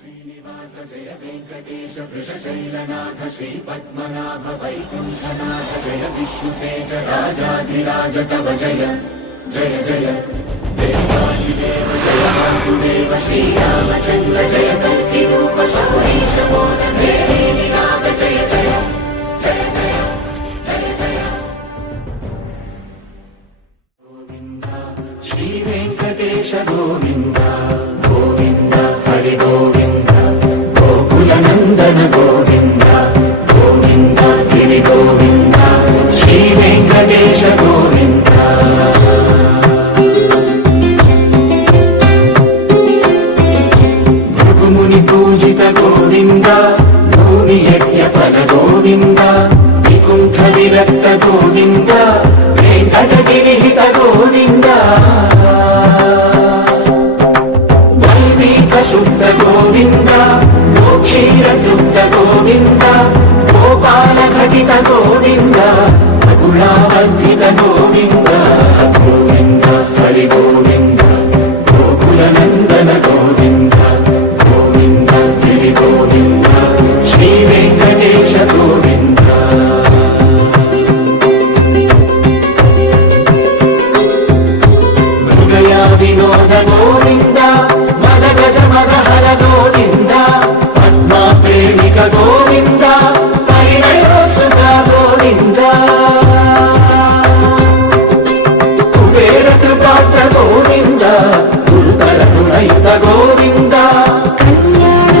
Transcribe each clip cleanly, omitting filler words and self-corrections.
श्रीनिवास जय वेंकटेश वृषशैलनाथ श्रीपद्मनाभ वैकुंठनाथ जय विष्णुतेज राजाधिराज तव जय जय जय देवादिदेव जय वासुदेव श्रीरामचंद्र जय कल्कि रूप शौरीश मोदनाथ जय जय जय जय जय जय गोविंद श्री वेंकटेश गोविंद गोविंद हरि गोविंद गोकुलनंदन गोविंद गोविंद गिरि गोविंद श्री वेंकटेश गोविंद भृगुमुनि पूजित गोविंद भूमि यज्ञ फल गोविंद विकुंठ विरक्त गोविंद वेंकटगिरि हित गोविंद शुद्ध गोविंद क्षीरतुक्त गोविंद गोपाल घटित गोविंद गुणावर्धित गोविंद गोविंद हरि गोविंद गोकुलनंदन गोविंद गोविंद गिरि गोविंद श्री वेंकटेश गोविंद मृगया विनोद गोविंद गोविंद पद्मा प्रेमिक गोविंद परिणयोत्सुक गोविंद कुबेर कृपात्र गोविंद गुरुतर गुणयुत गोविंद कल्याण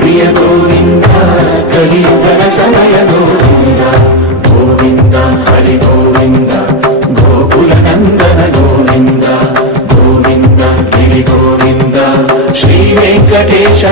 प्रिय गोविंद कलियुग समय गोविंद गोविंद हरि गोविंद गोकुलनंदन गोविंद गोविंद गिरि गोविंद श्री वेंकटेश